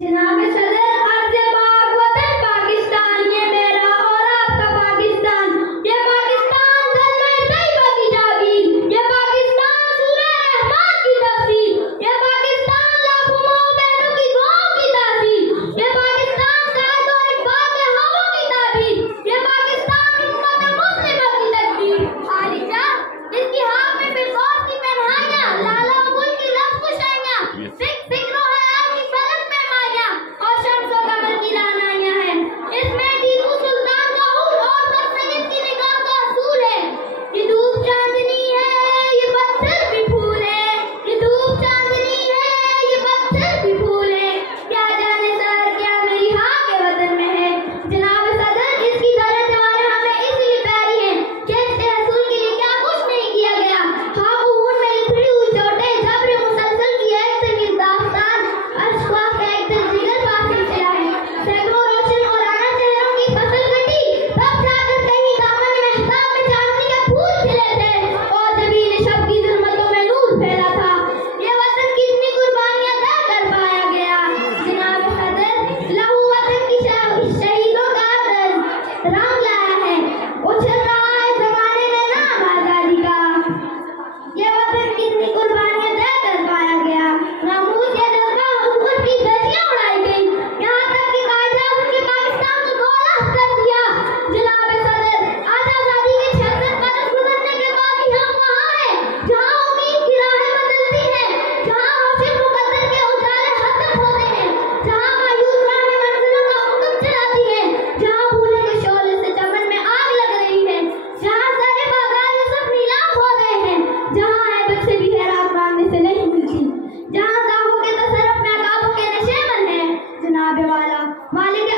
जनाब सदर, अर्ज़ पाक वतन पाकिस्तान, ये मेरा और आपका पाकिस्तान, ये पाकिस्तान कलमे तैयबा की जागीर, ये पाकिस्तान सूरह रहमान की तफसीर, ये पाकिस्तान लाखों माओ बहनों की दुआओं की तासीर, ये पाकिस्तान साइद और इकबाल के हवों की ताबीर, ये पाकिस्तान उम्मत मुस्लिमा की तकदीर। आलिजा इसकी हाथ में फिरदौस की तन्हाइयां, लाला मुल्क की लब कुशाइयां, फिक्रो है आपकी फलक में माइयां, और शम्सो कमर की रानाइयां हैं। इसमें टीपू सुल्तान का हूर और सल्तनत की निगाह का असूल है। ये धूप चांदनी है, ये पत्थर भी फूल है, ये धूप चांदनी है, ये पत्थर भी फूल है। क्या जाने सर क्या मेरी हाँ के वतन में है। जनाब सदर, इसकी तरह जवाने हमें इसलिए प्यारी हैं कि इसके रसूल के लिए क्या कुछ नहीं किया गया। हाँ खून में लिथड़ी हुई चोटें, जब्र मुसलसल की एक तवील दास्तान, अश्वा का एक दिल जिगर फासिल चला है। सैकड़ों रोशन और आना चेहरों की फसल कटी, तब जाकर कहीं दामन महताब में चांदनी के फूल खिले थे और जबीन शब की जुल्मतों में नूर फैला था। ये वतन कितनी कुर्बानियां देकर पाया गया। जनाब सदर, लहू वतन की शहीदों का रंग लाया है, उछल रहा है जमाने में नाम आजादी का। ये वतन कितनी कुर्बानियां देकर पाया गया। नामूस या जज्बा हुकूमत की धज्जियां उड़ाई गई, यहाँ तक कि कायदा उनके पाकिस्तान को गोला कर दिया। जनाब सदर, आजादी के 76 बरस गुजरने के बाद भी हम वहाँ हैं जहाँ उम्मीद की राहें बदलती हैं, जहाँ रोशन मुकद्दर के उजाले खत्म होते हैं, जहाँ मायूस राहें मंजिलों का हुक्म चलाती हैं, जहाँ फूलों के शोले से चमन में आग लग रही है, जहाँ सारे बाजार में सब नीलाम हो गए हैं, जहाँ ऐबत से भी खैरात मांगने से नहीं मिलती, जहाँ काबू के तसर्रुफ में अकाबों के नशे मन है। जनाब वाला मालिक